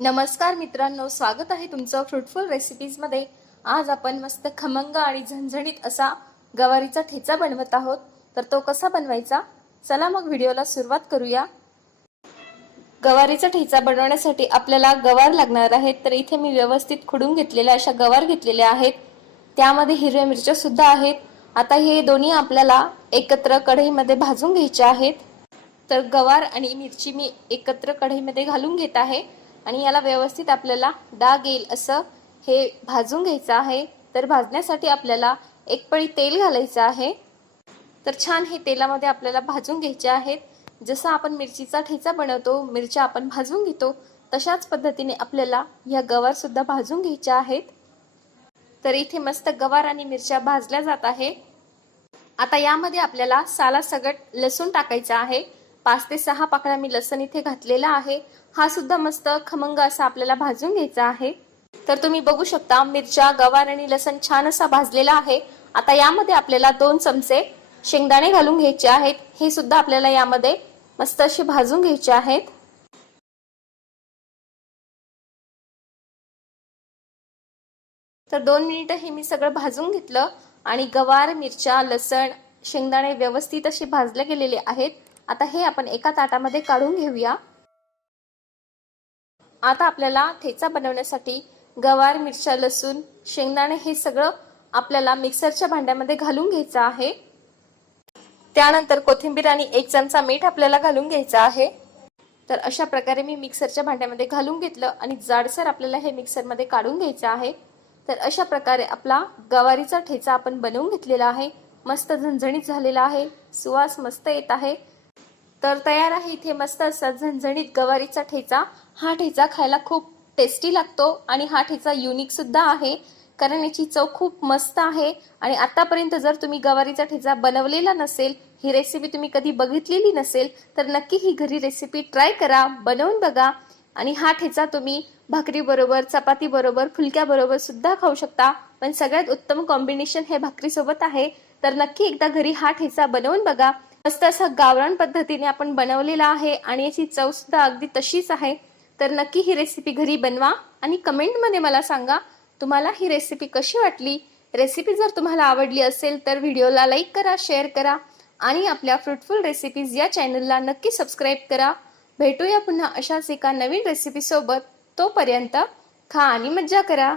नमस्कार मित्रांनो स्वागत आहे तुमचं फ्रुटफुल रेसिपीजमध्ये आज आपण मस्त खमंग आणि झणझणीत असा गवारीचा ठेचा बनवत आहोत. तर तो कसा बनवायचा? चला मग व्हिडिओला सुरुवात करूया. गवारीचा ठेचा बनवण्यासाठी आपल्याला गवार लागणार आहेत तर इथे मी व्यवस्थित खुडून घेतलेल्या अशा गवार घेतलेल्या आहेत. त्यामध्ये हिरव्या मिरच्या सुद्धा आहेत. आता हे दोन्ही आपल्याला एकत्र कढईमध्ये भाजून घ्यायचे आहेत. तर गवार आणि मिरची मी एकत्र कढईमध्ये घालून घेत आहे. आणि याला व्यवस्थित आपल्याला डाग येईल असं हे भाजून घ्यायचं आहे. तर भाजण्यासाठी आपल्याला एक पळी तेल घालायचं आहे. तर छान हे तेलामध्ये आपल्याला भाजून घ्यायचे आहेत. जसं आपण मिरचीचा ठेचा बनवतो मिरच्या आपण भाजून घेतो तशाच पद्धतीने आपल्याला ह्या गवारसुद्धा भाजून घ्यायच्या आहेत. तर इथे मस्त गवार आणि मिरच्या भाजल्या जात आहे. आता यामध्ये आपल्याला साला सगट लसूण टाकायचा आहे. पाच ते सहा पाकळ्या मी लसण इथे घातलेला आहे. हा सुद्धा मस्त खमंग असा आपल्याला भाजून घ्यायचा आहे. तर तुम्ही बघू शकता मिरच्या गवार आणि लसण छान असा भाजलेला आहे. आता यामध्ये आपल्याला दोन चमचे शेंगदाणे घालून घ्यायचे आहेत. हे सुद्धा आपल्याला यामध्ये मस्त असे भाजून घ्यायचे आहेत. तर दोन मिनिटं हे मी सगळं भाजून घेतलं आणि गवार मिरच्या लसण शेंगदाणे व्यवस्थित असे भाजले गेलेले आहेत. आता हे आपण एका ताटामध्ये काढून घेऊया. आता आपल्याला ठेचा बनवण्यासाठी गवार मिरच्या लसूण शेंगदाणे हे सगळं आपल्याला मिक्सरच्या भांड्यामध्ये घालून घ्यायचं आहे. त्यानंतर कोथिंबीर आणि एक चमचा मीठ आपल्याला घालून घ्यायचं आहे. तर अशा प्रकारे मी मिक्सरच्या भांड्यामध्ये घालून घेतलं आणि जाडसर आपल्याला हे मिक्सरमध्ये काढून घ्यायचं आहे. तर अशा प्रकारे आपला गवारीचा ठेचा आपण बनवून घेतलेला आहे. मस्त झणझणीत झालेला आहे. सुवास मस्त येत आहे. तर तयार आहे. इथे मस्त असा झणझणीत गवारीचा ठेचा. हा ठेचा खायला खूप टेस्टी लागतो आणि हा ठेचा युनिक सुद्धा आहे. कारण याची चव खूप मस्त आहे. आणि आतापर्यंत जर तुम्ही गवारीचा ठेचा बनवलेला नसेल ही रेसिपी तुम्ही कधी बघितलेली नसेल तर नक्की ही घरी रेसिपी ट्राय करा बनवून बघा. आणि हा ठेचा तुम्ही भाकरीबरोबर चपातीबरोबर फुलक्याबरोबर सुद्धा खाऊ शकता. पण सगळ्यात उत्तम कॉम्बिनेशन हे भाकरीसोबत आहे. तर नक्की एकदा घरी हा ठेचा बनवून बघा. मस्त असं गावरान पद्धतीने आपण बनवलेला आहे आणि याची चवसुद्धा अगदी तशीच आहे. तर नक्की ही रेसिपी घरी बनवा आणि कमेंटमध्ये मला सांगा तुम्हाला ही रेसिपी कशी वाटली? रेसिपी जर तुम्हाला आवडली असेल तर व्हिडिओला लाईक करा शेअर करा आणि आपल्या फ्रुटफुल रेसिपीज या चॅनलला नक्की सबस्क्राईब करा. भेटूया पुन्हा अशाच एका नवीन रेसिपीसोबत तोपर्यंत खा आणि मज्जा करा.